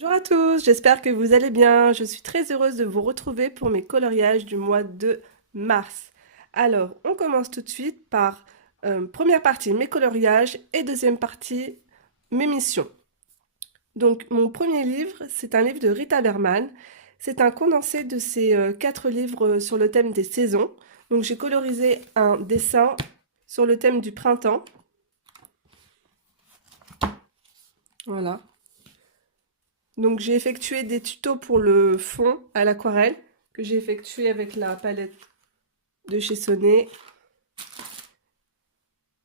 Bonjour à tous, j'espère que vous allez bien. Je suis très heureuse de vous retrouver pour mes coloriages du mois de mars. Alors, on commence tout de suite par première partie mes coloriages et deuxième partie mes missions. Donc, mon premier livre, c'est un livre de Rita Berman. C'est un condensé de ces 4 livres sur le thème des saisons. Donc, j'ai colorisé un dessin sur le thème du printemps. Voilà. Donc j'ai effectué des tutos pour le fond à l'aquarelle que j'ai effectué avec la palette de chez Sonné.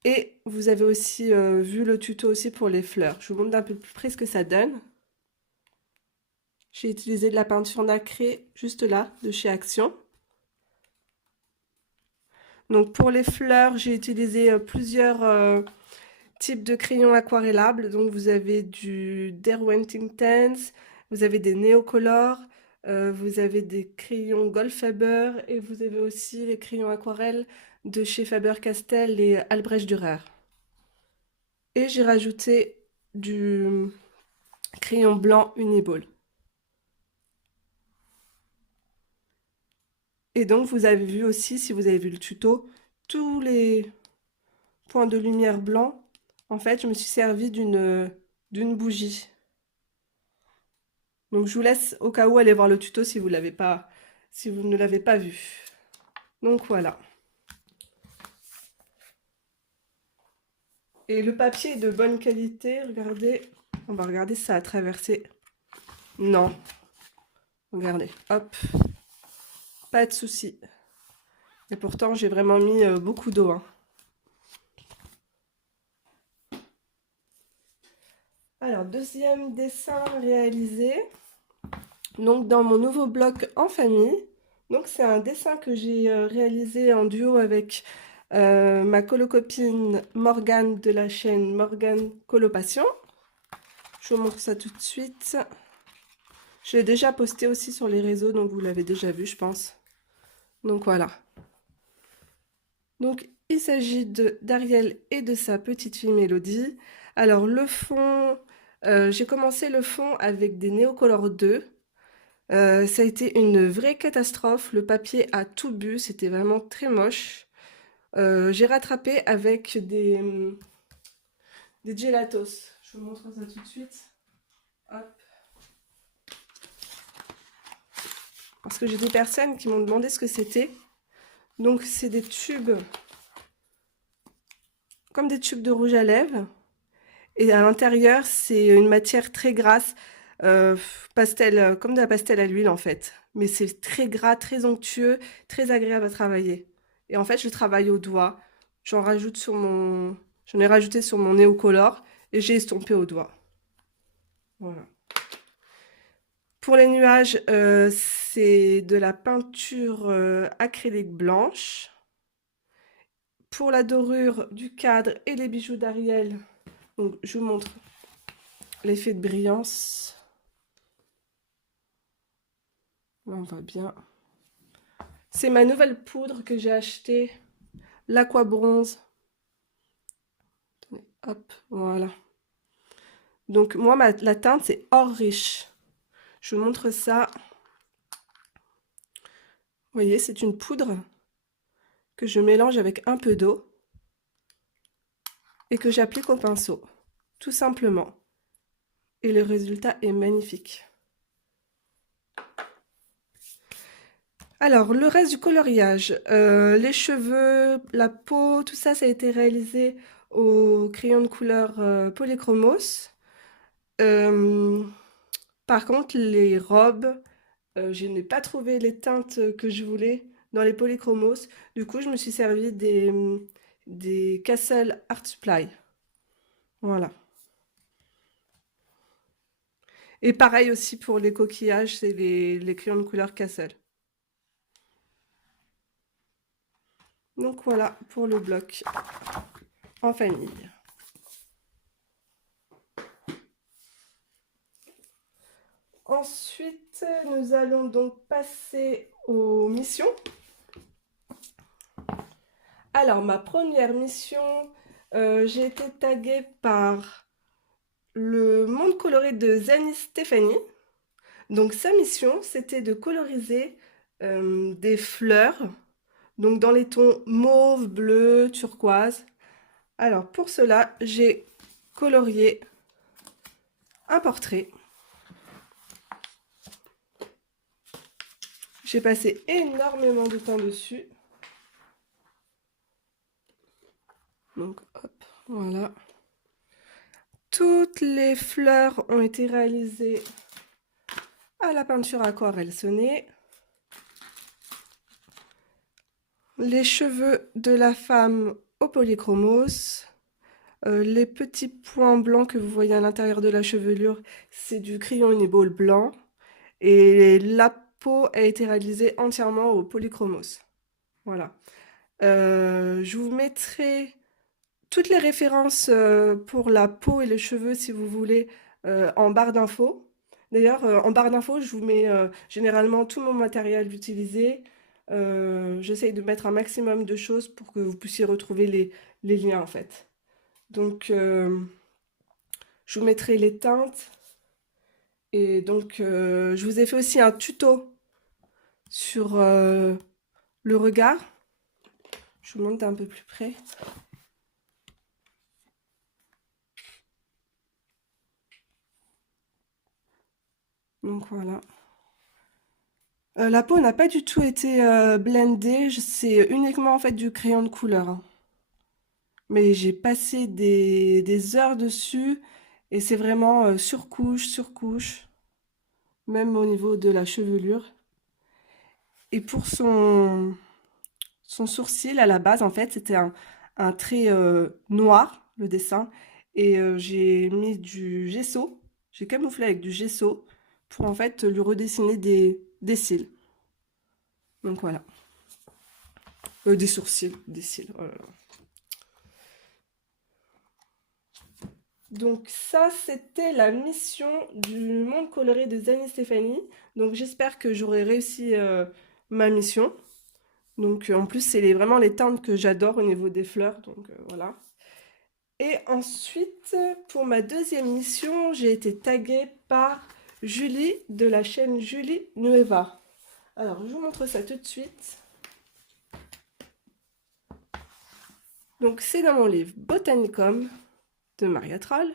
Et vous avez aussi vu le tuto aussi pour les fleurs. Je vous montre d'un peu plus près ce que ça donne. J'ai utilisé de la peinture nacrée juste là, de chez Action. Donc pour les fleurs, j'ai utilisé plusieurs types de crayons aquarellables. Donc vous avez du Derwent Intense, vous avez des néocolores, vous avez des crayons Goldfaber et vous avez aussi les crayons aquarelles de chez Faber-Castell et Albrecht Dürer. Et j'ai rajouté du crayon blanc Uniball. Et donc vous avez vu aussi, si vous avez vu le tuto, tous les points de lumière blanc. En fait, je me suis servi d'une bougie. Donc je vous laisse au cas où aller voir le tuto si vous l'avez pas, si vous ne l'avez pas vu. Donc voilà. Et le papier est de bonne qualité. Regardez, on va regarder si ça a traversé. Non. Regardez, hop, pas de souci. Et pourtant j'ai vraiment mis beaucoup d'eau, hein. Alors deuxième dessin réalisé. Donc dans mon nouveau bloc en famille. Donc c'est un dessin que j'ai réalisé en duo avec ma colocopine Morgane de la chaîne Morgane Colopassion. Je vous montre ça tout de suite. Je l'ai déjà posté aussi sur les réseaux, donc vous l'avez déjà vu, je pense. Donc voilà. Donc il s'agit d'Ariel et de sa petite fille Mélodie. Alors le fond, j'ai commencé le fond avec des Neocolor 2. Ça a été une vraie catastrophe. Le papier a tout bu, c'était vraiment très moche. J'ai rattrapé avec des gelatos. Je vous montre ça tout de suite. Hop. Parce que j'ai des personnes qui m'ont demandé ce que c'était. Donc c'est des tubes, comme des tubes de rouge à lèvres. Et à l'intérieur, c'est une matière très grasse, pastel, comme de la pastel à l'huile en fait. Mais c'est très gras, très onctueux, très agréable à travailler. Et en fait, je travaille au doigt. J'en ai rajouté sur mon néocolore et j'ai estompé au doigt. Voilà. Pour les nuages, c'est de la peinture acrylique blanche. Pour la dorure du cadre et les bijoux d'Ariel, donc je vous montre l'effet de brillance. Là, on voit bien. C'est ma nouvelle poudre que j'ai achetée, l'Aqua Bronze. Hop, voilà. Donc moi, la teinte, c'est or riche. Je vous montre ça. Vous voyez, c'est une poudre que je mélange avec un peu d'eau et que j'applique au pinceau, tout simplement. Et le résultat est magnifique. Alors, le reste du coloriage, les cheveux, la peau, tout ça, ça a été réalisé au crayon de couleur Polychromos. Euh, Par contre, les robes, je n'ai pas trouvé les teintes que je voulais dans les Polychromos. Du coup, je me suis servi des Castle Art Supply. Voilà. Et pareil aussi pour les coquillages, c'est les crayons de couleur Castle. Donc voilà pour le bloc en famille. Ensuite, nous allons donc passer aux missions. Alors, ma première mission, j'ai été taguée par le monde coloré de Zani Stéphanie. Donc sa mission, c'était de coloriser des fleurs, donc dans les tons mauve, bleu, turquoise. Alors pour cela, j'ai colorié un portrait. J'ai passé énormément de temps dessus. Donc hop, voilà. Toutes les fleurs ont été réalisées à la peinture aquarelle sonnée. Les cheveux de la femme au polychromos. Les petits points blancs que vous voyez à l'intérieur de la chevelure, c'est du crayon Uniball blanc. Et la peau a été réalisée entièrement au polychromos. Voilà. Je vous mettrai toutes les références pour la peau et les cheveux, si vous voulez, en barre d'infos. D'ailleurs, en barre d'infos, je vous mets généralement tout mon matériel utilisé. J'essaye de mettre un maximum de choses pour que vous puissiez retrouver les liens, en fait. Donc, je vous mettrai les teintes. Et donc, je vous ai fait aussi un tuto sur le regard. Je vous montre un peu plus près. Donc voilà. La peau n'a pas du tout été blendée, c'est uniquement en fait du crayon de couleur, hein. Mais j'ai passé des heures dessus et c'est vraiment surcouche, surcouche, même au niveau de la chevelure. Et pour son sourcil, à la base, en fait, c'était un trait noir, le dessin. Et j'ai mis du gesso, j'ai camouflé avec du gesso pour en fait lui redessiner des cils. Donc voilà. Des sourcils, des cils. Oh là là. Donc ça, c'était la mission du monde coloré de Zani Stéphanie. Donc j'espère que j'aurai réussi ma mission. Donc en plus, c'est vraiment les teintes que j'adore au niveau des fleurs. Donc voilà. Et ensuite, pour ma deuxième mission, j'ai été taguée par Julie de la chaîne Julie Nueva. Alors, je vous montre ça tout de suite. Donc, c'est dans mon livre Botanicum de Maria Troll.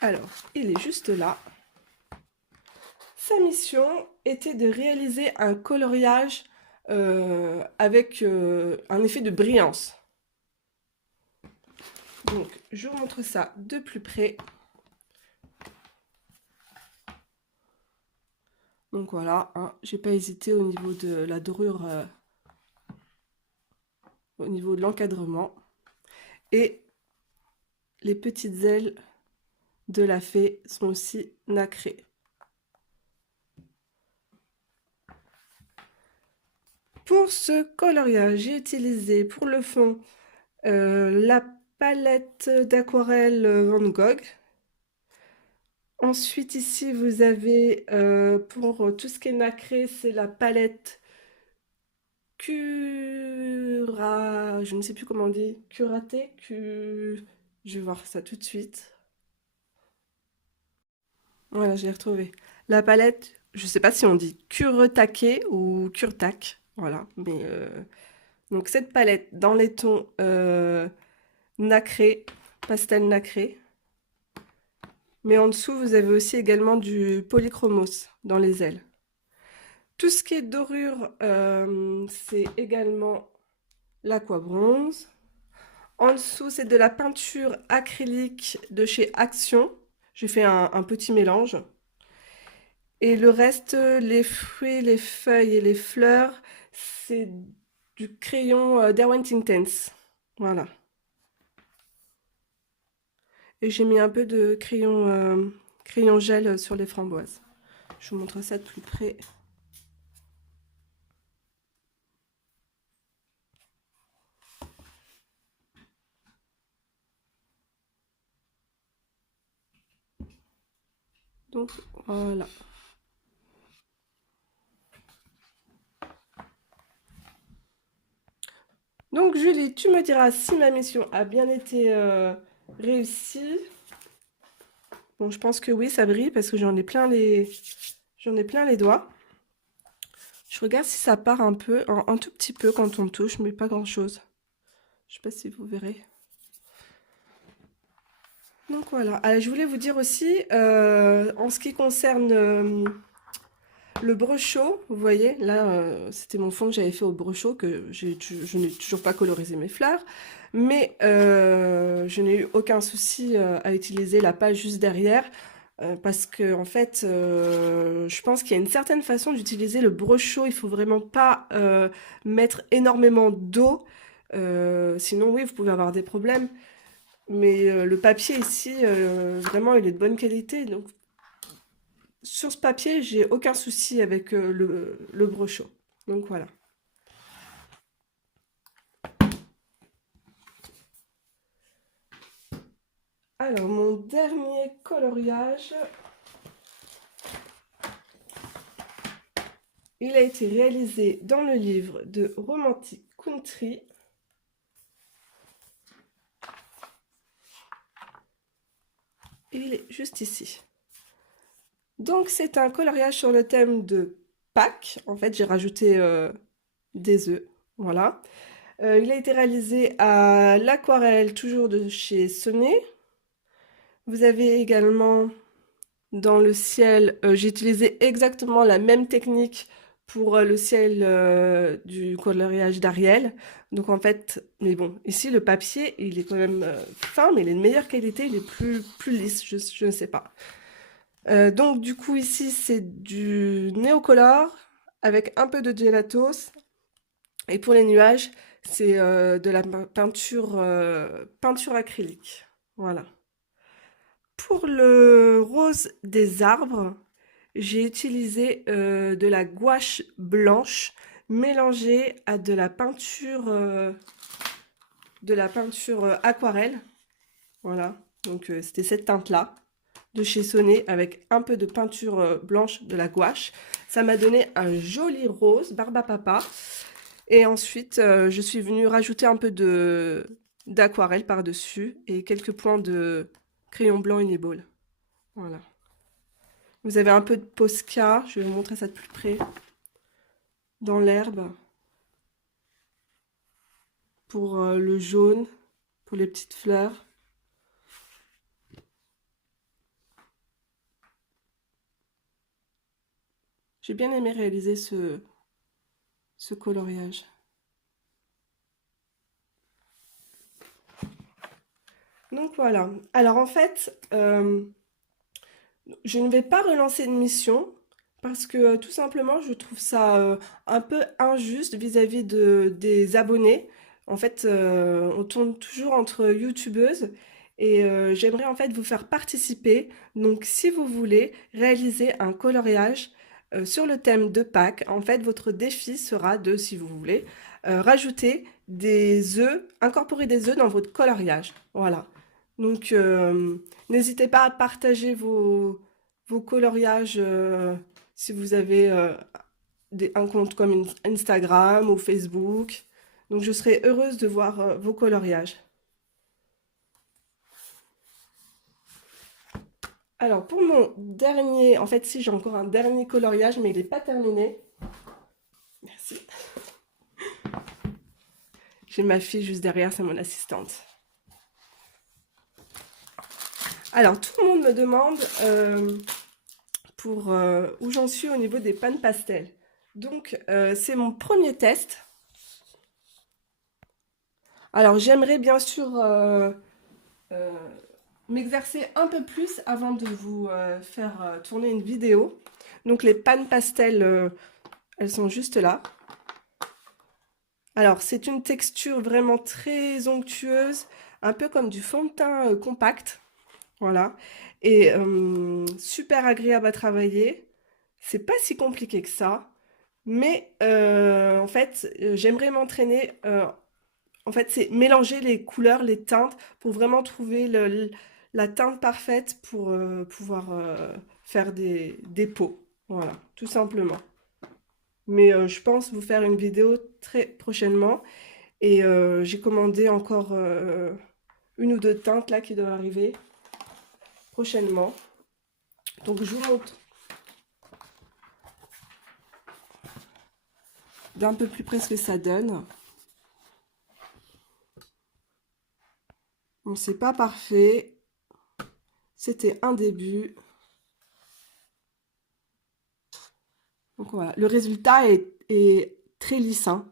Alors, il est juste là. Sa mission était de réaliser un coloriage avec un effet de brillance. Donc, je vous montre ça de plus près. Donc voilà, hein, j'ai pas hésité au niveau de la dorure, au niveau de l'encadrement. Et les petites ailes de la fée sont aussi nacrées. Pour ce coloriage, j'ai utilisé pour le fond la palette d'aquarelle Van Gogh. Ensuite, ici, vous avez pour tout ce qui est nacré, c'est la palette Cura... Je ne sais plus comment on dit. Curaté. Je vais voir ça tout de suite. Voilà, j'ai retrouvé. La palette, je ne sais pas si on dit Kurotake ou Kurtak. Voilà, mais donc cette palette dans les tons nacré, pastel nacré. Mais en dessous, vous avez aussi également du polychromos dans les ailes. Tout ce qui est dorure, c'est également l'aquabronze. En dessous, c'est de la peinture acrylique de chez Action. J'ai fait un petit mélange. Et le reste, les fruits, les feuilles et les fleurs, c'est du crayon Derwent Intense. Voilà. Et j'ai mis un peu de crayon gel sur les framboises. Je vous montre ça de plus près. Donc voilà. Donc Julie, tu me diras si ma mission a bien été réussie. Bon, je pense que oui, ça brille parce que j'en ai plein les doigts. Je regarde si ça part un peu, un tout petit peu quand on touche, mais pas grand-chose. Je sais pas si vous verrez. Donc voilà. Alors, je voulais vous dire aussi, en ce qui concerne le brochot, vous voyez, là, c'était mon fond que j'avais fait au brochot, je n'ai toujours pas colorisé mes fleurs, mais je n'ai eu aucun souci à utiliser la page juste derrière, parce que en fait, je pense qu'il y a une certaine façon d'utiliser le brochot. Il faut vraiment pas mettre énormément d'eau, sinon oui, vous pouvez avoir des problèmes. Mais le papier ici, vraiment, il est de bonne qualité. Donc, sur ce papier, j'ai aucun souci avec le brochot. Donc, voilà. Alors, mon dernier coloriage, il a été réalisé dans le livre de Romantic Country. Il est juste ici. Donc, c'est un coloriage sur le thème de Pâques. En fait, j'ai rajouté des œufs. Voilà. Il a été réalisé à l'aquarelle, toujours de chez Sonnet. Vous avez également dans le ciel, j'ai utilisé exactement la même technique pour le ciel du coloriage d'Ariel. Donc en fait, mais bon, ici le papier, il est quand même fin, mais il est de meilleure qualité, il est plus lisse, je ne sais pas. Donc du coup ici c'est du néocolor avec un peu de gelatos. Et pour les nuages, c'est de la peinture acrylique. Voilà. Pour le rose des arbres, j'ai utilisé de la gouache blanche mélangée à de la peinture aquarelle. Voilà, donc c'était cette teinte-là de chez Sonnet avec un peu de peinture blanche de la gouache. Ça m'a donné un joli rose, barbe à papa. Et ensuite, je suis venue rajouter un peu d'aquarelle par-dessus et quelques points de crayon blanc Uniball. Voilà. Vous avez un peu de Posca, je vais vous montrer ça de plus près, dans l'herbe, pour le jaune, pour les petites fleurs. J'ai bien aimé réaliser ce coloriage. Donc voilà. Alors en fait, je ne vais pas relancer une mission parce que tout simplement je trouve ça un peu injuste vis-à-vis des abonnés. En fait, on tourne toujours entre youtubeuses et j'aimerais en fait vous faire participer. Donc si vous voulez réaliser un coloriage sur le thème de Pâques, en fait votre défi sera de, si vous voulez, rajouter des œufs, incorporer des œufs dans votre coloriage. Voilà. Donc n'hésitez pas à partager vos coloriages si vous avez un compte comme Instagram ou Facebook. Donc je serai heureuse de voir vos coloriages. Alors pour mon dernier, en fait si j'ai encore un dernier coloriage mais il n'est pas terminé. Merci. J'ai ma fille juste derrière, c'est mon assistante. Alors tout le monde me demande pour où j'en suis au niveau des pannes pastel. Donc c'est mon premier test. Alors j'aimerais bien sûr euh, m'exercer un peu plus avant de vous faire tourner une vidéo. Donc les pannes pastel, elles sont juste là. Alors c'est une texture vraiment très onctueuse, un peu comme du fond de teint compact. Voilà. Et super agréable à travailler. C'est pas si compliqué que ça. Mais en fait, j'aimerais m'entraîner. En fait, c'est mélanger les couleurs, les teintes, pour vraiment trouver la teinte parfaite pour pouvoir faire des pots. Voilà, tout simplement. Mais je pense vous faire une vidéo très prochainement. Et j'ai commandé encore une ou deux teintes là qui doivent arriver prochainement. Donc je vous montre d'un peu plus près ce que ça donne. Bon, c'est pas parfait. C'était un début. Donc voilà, le résultat est très lisse, hein.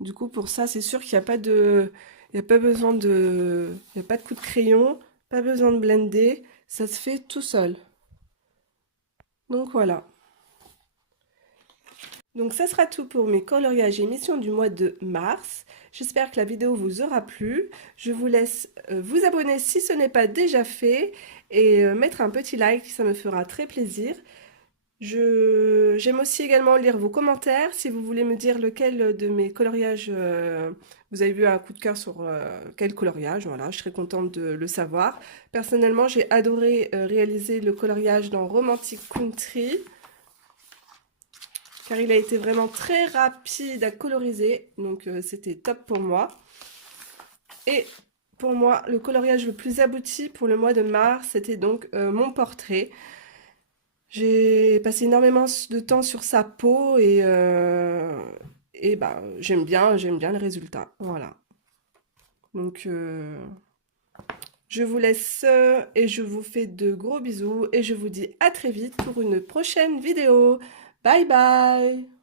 Du coup, pour ça, c'est sûr qu'il n'y a pas de, il y a pas besoin de, il y a pas de coup de crayon, pas besoin de blender, ça se fait tout seul. Donc voilà. Donc ça sera tout pour mes coloriages et émissions du mois de mars. J'espère que la vidéo vous aura plu. Je vous laisse vous abonner si ce n'est pas déjà fait et mettre un petit like, ça me fera très plaisir. J'aime aussi également lire vos commentaires si vous voulez me dire lequel de mes coloriages vous avez vu un coup de cœur sur quel coloriage, voilà, je serais contente de le savoir. Personnellement, j'ai adoré réaliser le coloriage dans Romantic Country car il a été vraiment très rapide à coloriser, donc c'était top pour moi. Et pour moi, le coloriage le plus abouti pour le mois de mars, c'était donc mon portrait. J'ai passé énormément de temps sur sa peau et bah, j'aime bien le résultat. Voilà. Donc, je vous laisse et je vous fais de gros bisous et je vous dis à très vite pour une prochaine vidéo. Bye bye!